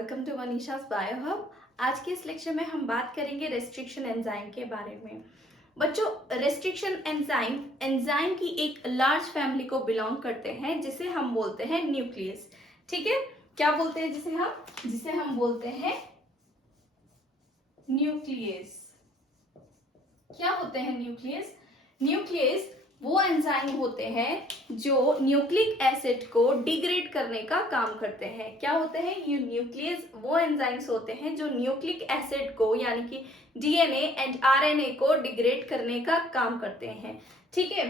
Welcome to Manisha's bio hub. आज के इस लेक्चर में हम बात करेंगे रेस्ट्रिक्शन एंजाइम के बारे में। बच्चों, रेस्ट्रिक्शन एंजाइम एंजाइम की एक लार्ज फैमिली को बिलोंग करते हैं जिसे हम बोलते हैं न्यूक्लियस। ठीक है, क्या बोलते हैं जिसे हम बोलते हैं न्यूक्लियस। क्या होते हैं न्यूक्लियस? न्यूक्लियस वो एंजाइम होते हैं जो न्यूक्लिक एसिड को डिग्रेड करने का काम करते हैं। क्या होते हैं ये न्यूक्लियस? वो एंजाइम्स होते हैं जो न्यूक्लिक एसिड को यानी कि डीएनए एंड आरएनए को डिग्रेड करने का काम करते हैं। ठीक है,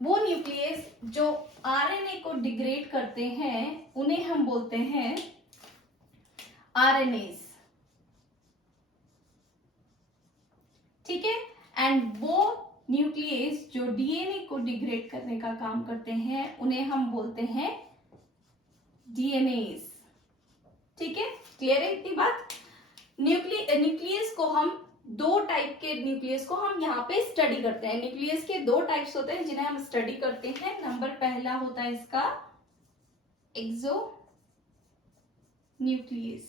वो न्यूक्लियस जो आरएनए को डिग्रेड करते हैं उन्हें हम बोलते हैं आरएनएस। ठीक है, एंड वो न्यूक्लियस जो डीएनए को डिग्रेड करने का काम करते हैं उन्हें हम बोलते हैं डीएनएस। ठीक है, क्लियर है इतनी बात? न्यूक्लियस को हम दो टाइप के न्यूक्लियस को हम यहाँ पे स्टडी करते हैं। न्यूक्लियस के दो टाइप्स होते हैं जिन्हें हम स्टडी करते हैं। नंबर पहला होता है इसका एक्सो न्यूक्लियस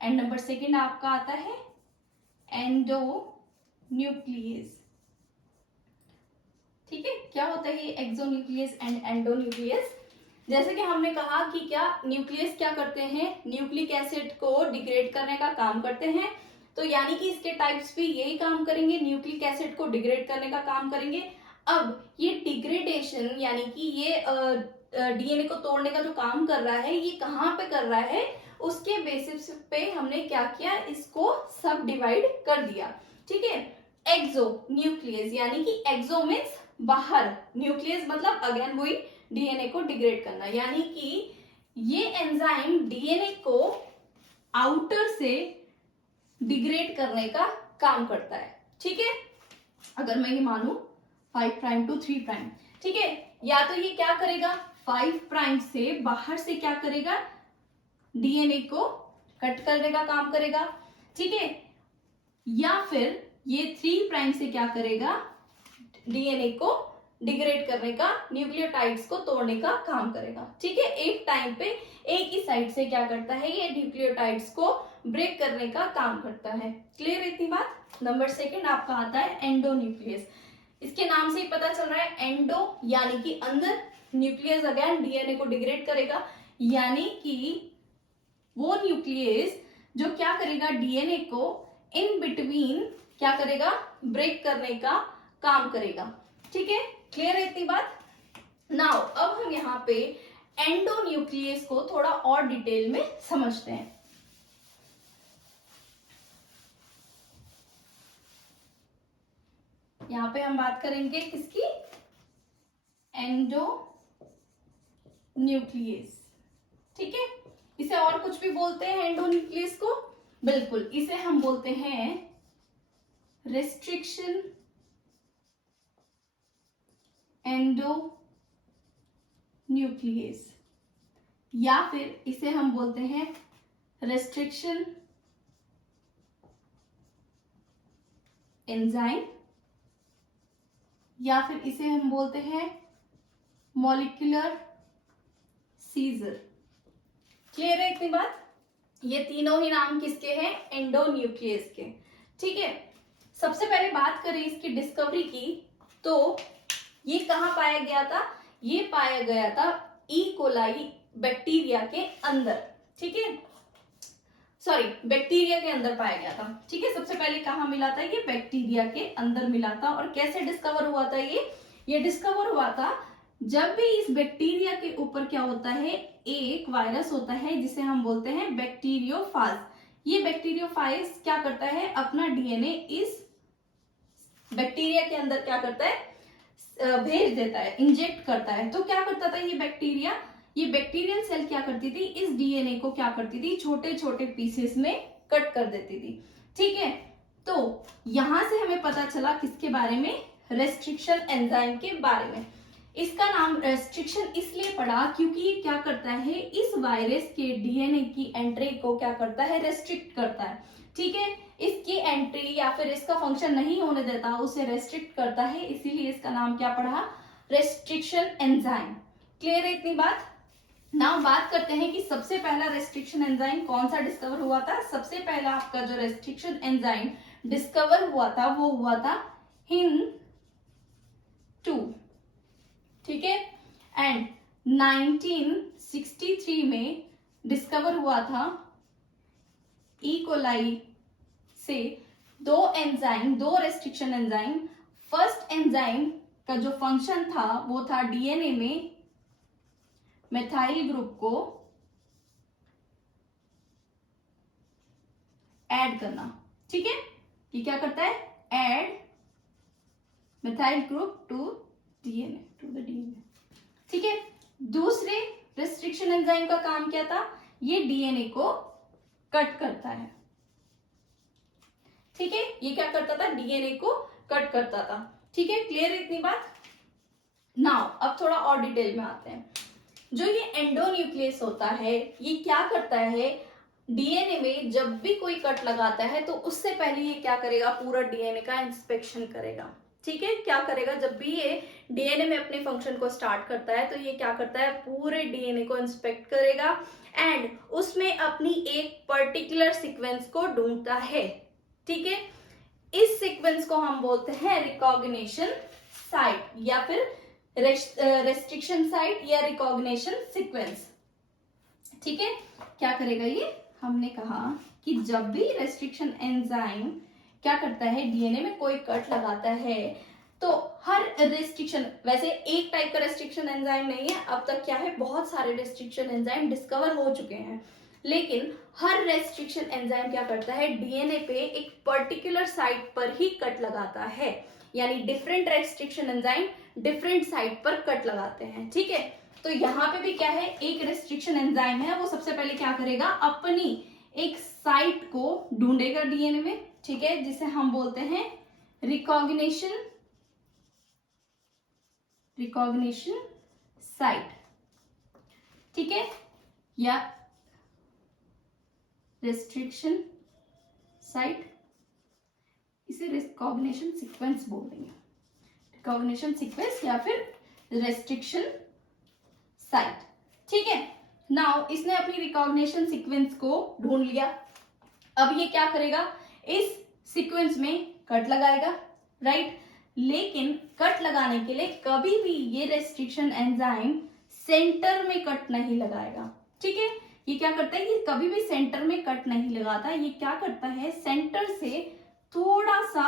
एंड नंबर सेकेंड आपका आता है एंडो न्यूक्लियस। ठीक है, क्या होता है ये एक्सोन्यूक्लियस एंड एंडोन्यूक्लियस? जैसे कि हमने कहा कि क्या न्यूक्लियस क्या करते हैं, न्यूक्लिक एसिड को डिग्रेड करने का काम करते हैं, तो यानी कि इसके टाइप्स भी यही काम करेंगे, न्यूक्लिक एसिड को डिग्रेड करने का काम करेंगे। अब ये डिग्रेडेशन यानी कि ये डीएनए को तोड़ने का जो काम कर रहा है ये कहाँ पे कर रहा है, उसके बेसिस पे हमने क्या किया, इसको सब डिवाइड कर दिया। ठीक है, एक्सो न्यूक्लियस यानी कि एक्सो मीन्स बाहर, न्यूक्लियस मतलब अगेन वही डीएनए को डिग्रेड करना, यानी कि ये एंजाइम डीएनए को आउटर से डिग्रेड करने का काम करता है। ठीक है, अगर मैं ये मानू 5 प्राइम टू 3 प्राइम, ठीक है, या तो ये क्या करेगा 5 प्राइम से बाहर से क्या करेगा, डीएनए को कट करने का काम करेगा। ठीक है, या फिर ये 3 प्राइम से क्या करेगा, डीएनए को डिग्रेड करने का, न्यूक्लियोटाइड्स को तोड़ने का काम करेगा। ठीक है, एक टाइम पे एक ही साइड से क्या करता है, ये न्यूक्लियोटाइड्स को ब्रेक करने का काम करता है। क्लियर है इतनी बात? नंबर सेकंड आपका आता है एंडोन्यूक्लियस। इसके नाम से ही पता चल रहा है, एंडो यानी कि अंदर, न्यूक्लियस अगेन डीएनए को डिग्रेड करेगा, यानी कि वो न्यूक्लियस जो क्या करेगा, डीएनए को इन बिटवीन क्या करेगा, ब्रेक करने का काम करेगा। ठीक है, क्लियर है इतनी बात? नाउ अब हम यहाँ पे एंडोन्यूक्लियस को थोड़ा और डिटेल में समझते हैं। यहाँ पे हम बात करेंगे किसकी, एंडोन्यूक्लियस। ठीक है, इसे और कुछ भी बोलते हैं एंडोन्यूक्लियस को? बिल्कुल, इसे हम बोलते हैं रेस्ट्रिक्शन एंडोन्यूक्लियस, या फिर इसे हम बोलते हैं रेस्ट्रिक्शन एंजाइम, या फिर इसे हम बोलते हैं मॉलिक्यूलर सीजर। क्लियर है इतनी बात? ये तीनों ही नाम किसके हैं, एंडोन्यूक्लियस के। ठीक है, सबसे पहले बात करें इसकी डिस्कवरी की, तो ये कहाँ पाया गया था, ये पाया गया था ई कोलाई बैक्टीरिया के अंदर। ठीक है, सॉरी, बैक्टीरिया के अंदर पाया गया था। ठीक है, सबसे पहले कहाँ मिला था, ये बैक्टीरिया के अंदर मिला था। और कैसे डिस्कवर हुआ था ये डिस्कवर हुआ था जब भी इस बैक्टीरिया के ऊपर क्या होता है, एक वायरस होता है जिसे हम बोलते हैं बैक्टीरियोफाज। ये बैक्टीरियोफाज क्या करता है, अपना डीएनए इस बैक्टीरिया के अंदर क्या करता है, भेज देता है, इंजेक्ट करता है। तो क्या करता था ये बैक्टीरिया, ये बैक्टीरियल सेल क्या करती थी, इस डीएनए को क्या करती थी, छोटे छोटे पीसेस में कट कर देती थी। ठीक है, तो यहां से हमें पता चला किसके बारे में, रेस्ट्रिक्शन एंजाइम के बारे में। इसका नाम रेस्ट्रिक्शन इसलिए पड़ा क्योंकि ये क्या करता है, इस वायरस के डीएनए की एंट्री को क्या करता है, रेस्ट्रिक्ट करता है। ठीक है, इसकी एंट्री या फिर इसका फंक्शन नहीं होने देता, उसे रेस्ट्रिक्ट करता है, इसीलिए इसका नाम क्या पड़ा, रेस्ट्रिक्शन एंजाइम। क्लियर है इतनी बात? नाउ बात करते हैं कि सबसे पहला रेस्ट्रिक्शन एंजाइम कौन सा डिस्कवर हुआ था। सबसे पहला आपका जो रेस्ट्रिक्शन एंजाइम डिस्कवर हुआ था वो हुआ था HIN2, ठीक है। एंड 1963 में डिस्कवर हुआ था ई कोलाई से दो रेस्ट्रिक्शन एंजाइम। फर्स्ट एंजाइम का जो फंक्शन था वो था डीएनए में मेथाइल ग्रुप को ऐड करना, ठीक है। ये क्या करता है, add methyl group to DNA, to the DNA, ठीक है। दूसरे रेस्ट्रिक्शन एंजाइम का काम क्या था, ये डीएनए को कट करता है, ठीक है। ये क्या करता था, डीएनए को कट करता था, ठीक है। क्लियर इतनी बात। नाउ अब थोड़ा और डिटेल में आते हैं। जो ये एंडोन्यूक्लियस होता है ये क्या करता है, डीएनए में जब भी कोई कट लगाता है तो उससे पहले ये क्या करेगा, पूरा डीएनए का इंस्पेक्शन करेगा, ठीक है। क्या करेगा, जब भी ये डीएनए में अपने फंक्शन को स्टार्ट करता है तो ये क्या करता है, पूरे डीएनए को इंस्पेक्ट करेगा एंड उसमें अपनी एक पर्टिकुलर सीक्वेंस को ढूंढता है, ठीक है। इस सीक्वेंस को हम बोलते हैं रिकॉग्निशन साइट या फिर रेस्ट्रिक्शन साइट या रिकॉग्निशन सीक्वेंस, ठीक है। क्या करेगा ये, हमने कहा कि जब भी रेस्ट्रिक्शन एंजाइम क्या करता है, डीएनए में कोई कट लगाता है तो हर रेस्ट्रिक्शन, वैसे एक टाइप का रेस्ट्रिक्शन एंजाइम नहीं है, अब तक क्या है बहुत सारे रेस्ट्रिक्शन एंजाइम डिस्कवर हो चुके हैं, लेकिन हर रेस्ट्रिक्शन एंजाइम क्या करता है, डीएनए पे एक पर्टिकुलर साइट पर ही कट लगाता है, यानी different restriction enzyme different site पर कट लगाते हैं, ठीक है। तो यहाँ पे भी क्या है, एक रेस्ट्रिक्शन एंजाइम है, वो सबसे पहले क्या करेगा, अपनी एक साइट को ढूंढेगा डीएनए में, ठीक है, जिसे हम बोलते हैं रिकॉग्निशन साइट, ठीक है, या रेस्ट्रिक्शन साइट, इसे रिकॉग्निशन सीक्वेंस बोल देंगे, रिकॉग्निशन सीक्वेंस या फिर रेस्ट्रिक्शन साइट, ठीक है। नाउ इसने अपनी रिकॉग्निशन सीक्वेंस को ढूंढ लिया, अब ये क्या करेगा, इस सीक्वेंस में कट लगाएगा, राइट। लेकिन कट लगाने के लिए कभी भी ये रेस्ट्रिक्शन एंजाइम सेंटर में कट नहीं लगाएगा, ठीक है। ये क्या करता है, ये कभी भी सेंटर में कट नहीं लगाता, ये क्या करता है, सेंटर से थोड़ा सा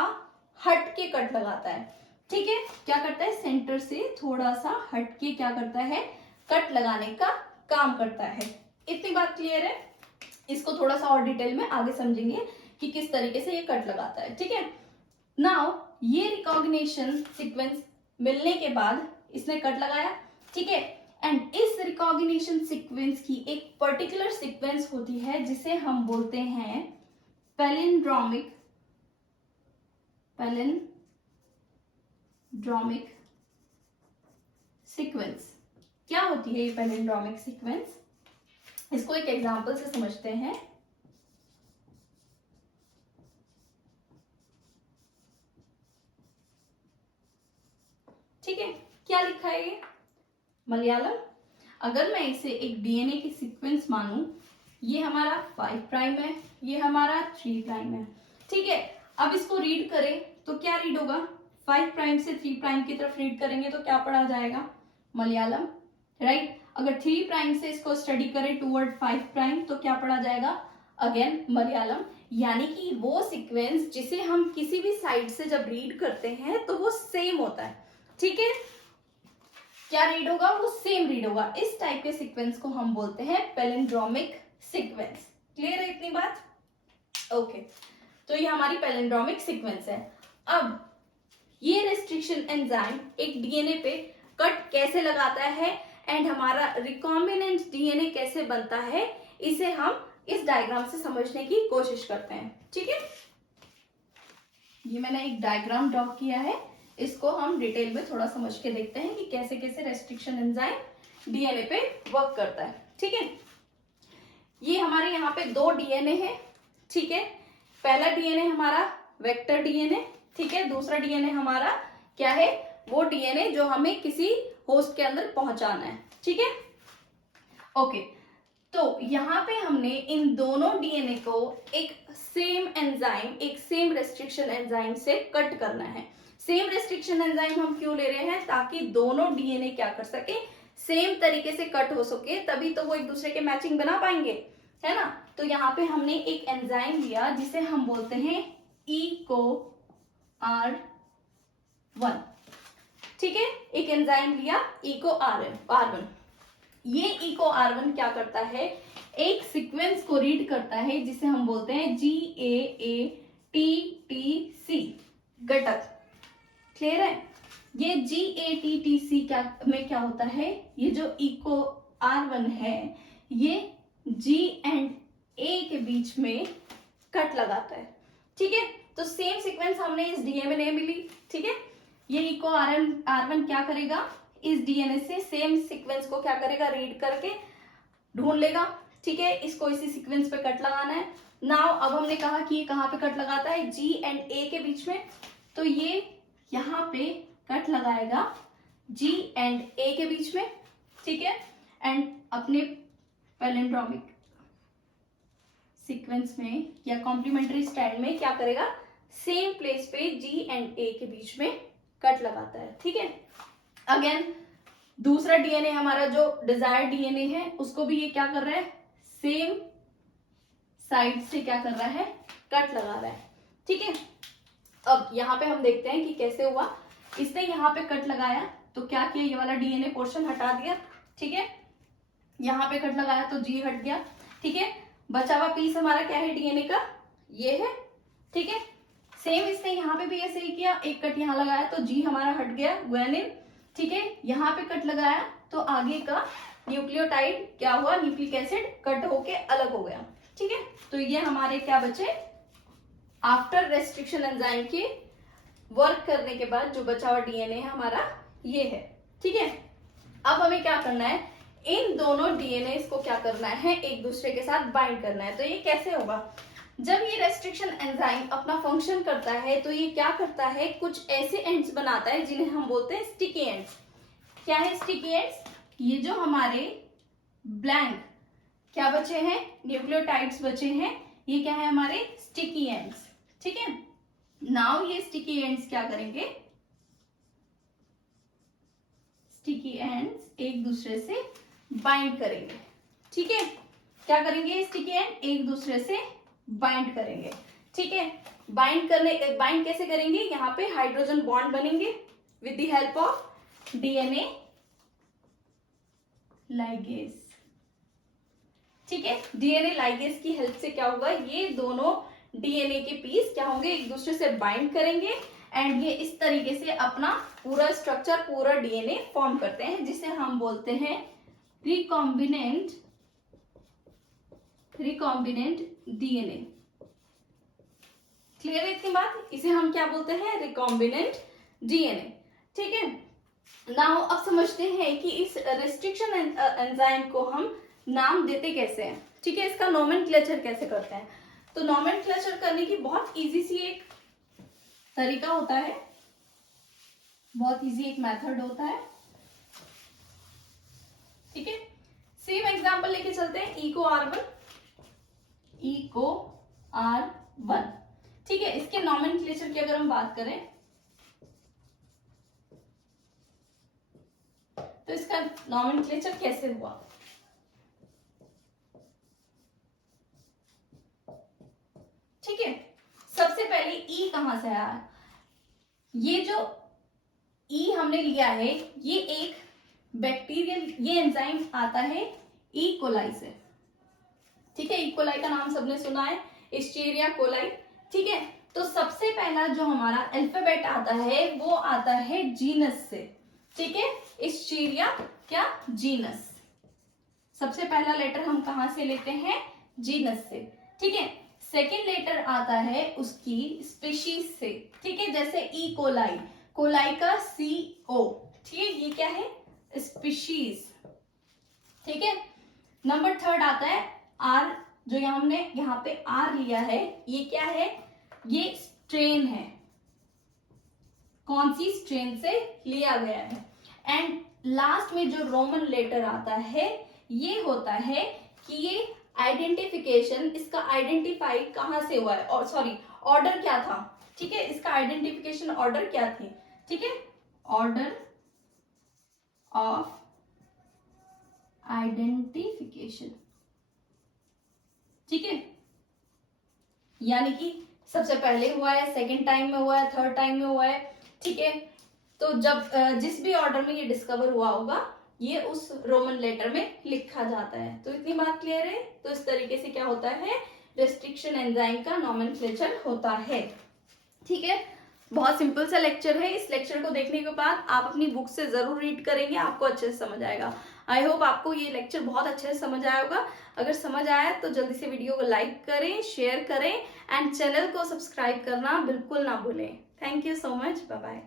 हट के कट लगाता है, ठीक है। क्या करता है, सेंटर से थोड़ा सा हट के क्या करता है, कट लगाने का काम करता है। इतनी बात क्लियर है। इसको थोड़ा सा और डिटेल में आगे समझेंगे कि किस तरीके से ये कट लगाता है, ठीक है। नाउ ये रिकॉग्निशन सीक्वेंस मिलने के बाद इसने कट लगाया, ठीक है। एंड इस रिकॉग्निशन सीक्वेंस की एक पर्टिकुलर सीक्वेंस होती है जिसे हम बोलते हैं पैलिंड्रोमिक सीक्वेंस। क्या होती है ये पैलिंड्रोमिक सीक्वेंस, इसको एक एग्जांपल से समझते हैं। ठीक है, क्या लिखा है ये, मलयालम। अगर मैं इसे एक डीएनए की सीक्वेंस मानूं, ये हमारा 5 प्राइम है, ये हमारा 3 प्राइम है, ठीक है। अब इसको रीड करें तो क्या रीड होगा, 5 प्राइम से 3 प्राइम की तरफ रीड करेंगे तो क्या पढ़ा जाएगा, मलयालम, राइट। अगर 3 प्राइम से इसको स्टडी करें टूवर्ड 5 प्राइम तो क्या पढ़ा जाएगा, अगेन मलयालम। यानी कि वो सीक्वेंस जिसे हम किसी भी साइड से जब रीड करते हैं तो वो सेम होता है, ठीक है। क्या रीड होगा, वो सेम रीड होगा। इस टाइप के सीक्वेंस को हम बोलते हैं पैलिंड्रोमिक सीक्वेंस। क्लियर है इतनी बात, ओके। तो ये हमारी पैलिंड्रोमिक सीक्वेंस है। अब ये रेस्ट्रिक्शन एंजाइम एक डीएनए पे कट कैसे लगाता है एंड हमारा रिकॉम्बिनेंट डीएनए कैसे बनता है, इसे हम इस डायग्राम से समझने की कोशिश करते हैं, ठीक है। ये मैंने एक डायग्राम ड्रॉ किया है, इसको हम डिटेल में थोड़ा समझ के देखते हैं कि कैसे कैसे रेस्ट्रिक्शन एंजाइम डीएनए पे वर्क करता है, ठीक है। ये हमारे यहाँ पे 2 डीएनए है, ठीक है। पहला डीएनए हमारा वेक्टर डीएनए, ठीक है। दूसरा डीएनए हमारा क्या है, वो डीएनए जो हमें किसी होस्ट के अंदर पहुंचाना है, ठीक है। ओके, तो यहाँ पे हमने इन दोनों डीएनए को एक सेम एंजाइम, एक सेम रेस्ट्रिक्शन एंजाइम से कट करना है। सेम रेस्ट्रिक्शन एंजाइम हम क्यों ले रहे हैं? ताकि दोनों डीएनए क्या कर सके, सेम तरीके से कट हो सके, तभी तो वो एक दूसरे के मैचिंग बना पाएंगे, है ना। तो यहाँ पे हमने एक एंजाइम लिया जिसे हम बोलते हैं EcoR1, ठीक है। एक एंजाइम लिया EcoR1। ये EcoR1 क्या करता है, एक सीक्वेंस को रीड करता है जिसे हम बोलते हैं GAATTC घटक। क्लियर है? ये GATTC क्या होता है, ये जो EcoR1 है ये G एंड A के बीच में कट लगाता है, ठीक है। तो सेम सीक्वेंस हमने इस डीएनए में मिली, ठीक है। ये EcoR1 क्या करेगा, इस डीएनए से सेम सीक्वेंस को क्या करेगा, रीड करके ढूंढ लेगा, ठीक है। इसको इसी सीक्वेंस पे कट लगाना है। नाउ अब हमने कहा कि ये कहाँ पे कट लगाता है, G एंड A के बीच में, तो ये यहाँ पे कट लगाएगा G एंड A के बीच में, ठीक है। एंड अपने पैलिंड्रोमिक सीक्वेंस में या कॉम्प्लीमेंट्री स्ट्रैंड में क्या करेगा, सेम प्लेस पे G एंड A के बीच में कट लगाता है, ठीक है। अगेन दूसरा डीएनए हमारा जो डिजायर्ड डीएनए है उसको भी ये क्या कर रहा है, सेम साइड से क्या कर रहा है, कट लगा रहा है, ठीक है। अब यहाँ पे हम देखते हैं कि कैसे हुआ। इसने यहाँ पे कट लगाया तो क्या किया, ये वाला डीएनए पोर्शन हटा दिया, ठीक है। यहाँ पे कट लगाया तो G हट गया, ठीक है। बचा हुआ पीस हमारा क्या है डीएनए का, ये है, ठीक है। सेम इसने यहाँ पे भी ऐसे ही किया, एक कट यहाँ लगाया तो G हमारा हट गया, ग्वानिन, ठीक है। यहाँ पे कट लगाया तो आगे का न्यूक्लियोटाइड क्या हुआ, न्यूक्लिक एसिड कट होके अलग हो गया, ठीक है। तो ये हमारे क्या बचे, आफ्टर रेस्ट्रिक्शन एंजाइम के वर्क करने के बाद जो बचा हुआ डीएनए है हमारा ये है, ठीक है। अब हमें क्या करना है, इन दोनों डीएनए को क्या करना है, एक दूसरे के साथ बाइंड करना है। तो ये कैसे होगा, जब ये रेस्ट्रिक्शन एंजाइम अपना फंक्शन करता है तो ये क्या करता है, कुछ ऐसे एंड्स बनाता है जिन्हें हम बोलते हैं स्टिकी एंड्स। क्या है स्टिकी एंड्स, ये जो हमारे ब्लैंक क्या बचे हैं, न्यूक्लियोटाइड्स बचे हैं, ये क्या है हमारे स्टिकी एंड्स, ठीक है। नाउ ये स्टिकी एंड्स क्या करेंगे, स्टिकी एंड्स एक दूसरे से बाइंड करेंगे, ठीक है। क्या करेंगे, स्टिकी एंड एक दूसरे से बाइंड करेंगे, ठीक है। बाइंड कैसे करेंगे, यहाँ पे हाइड्रोजन बॉन्ड बनेंगे with the help of DNA ligase, ठीक है। डीएनए लाइगेज की हेल्प से क्या होगा, ये दोनों डीएनए के पीस क्या होंगे, एक दूसरे से बाइंड करेंगे एंड ये इस तरीके से अपना पूरा स्ट्रक्चर, पूरा डीएनए फॉर्म करते हैं, जिसे हम बोलते हैं रिकॉम्बिनेंट डीएनए। क्लियर है इतनी बात, इसे हम क्या बोलते हैं, रिकॉम्बिनेंट डीएनए, ठीक है। नाउ अब समझते हैं कि इस रेस्ट्रिक्शन एंजाइम को हम नाम देते कैसे हैं, ठीक है। इसका नोमेनक्लेचर कैसे करते हैं, तो नोमेनक्लेचर करने की बहुत इजी सी एक तरीका होता है, बहुत इजी एक मेथड होता है, ठीक है। सेम एग्जांपल लेके चलते हैं, EcoR1, ठीक है। इसके नोमेनक्लेचर की अगर हम बात करें तो इसका नोमेनक्लेचर कैसे हुआ, ठीक है। सबसे पहले E कहां से आया, ये जो E हमने लिया है ये एक बैक्टीरियल, ये एंजाइम आता है E. कोलाई से, ठीक है। E. कोलाई का नाम सबने सुना है, एस्चेरिया कोलाई, ठीक है। तो सबसे पहला जो हमारा अल्फाबेट आता है वो आता है जीनस से, ठीक है। एस्चेरिया क्या, जीनस, सबसे पहला लेटर हम कहां से लेते हैं, जीनस से, ठीक है। सेकेंड लेटर आता है उसकी स्पीशीज से, ठीक है। जैसे ई कोलाई, कोलाई का CO, ठीक है, ये क्या है, स्पीशीज, ठीक है। नंबर थर्ड आता है R, जो हमने यहाँ पे R लिया है, ये क्या है, ये स्ट्रेन है, कौन सी स्ट्रेन से लिया गया है। एंड लास्ट में जो रोमन लेटर आता है ये होता है कि ये आइडेंटिफिकेशन, इसका आइडेंटिफाई कहाँ से हुआ है, और सॉरी ऑर्डर क्या था, ठीक है, इसका आइडेंटिफिकेशन ऑर्डर क्या थी, ठीक है, ऑर्डर ऑफ आइडेंटिफिकेशन, ठीक है, यानी कि सबसे पहले हुआ है, सेकेंड टाइम में हुआ है, थर्ड टाइम में हुआ है, ठीक है। तो जब जिस भी ऑर्डर में ये डिस्कवर हुआ होगा ये उस रोमन लेटर में लिखा जाता है। तो इतनी बात क्लियर है। तो इस तरीके से क्या होता है, रेस्ट्रिक्शन एंजाइम का नोमेनक्लेचर होता है, ठीक है। बहुत सिंपल सा लेक्चर है। इस लेक्चर को देखने के बाद आप अपनी बुक से जरूर रीड करेंगे, आपको अच्छे से समझ आएगा। आई होप आपको ये लेक्चर बहुत अच्छे से समझ आया होगा। अगर समझ आया तो जल्दी से वीडियो को लाइक करें, शेयर करें एंड चैनल को सब्सक्राइब करना बिल्कुल ना भूलें। Thank you so much, bye bye.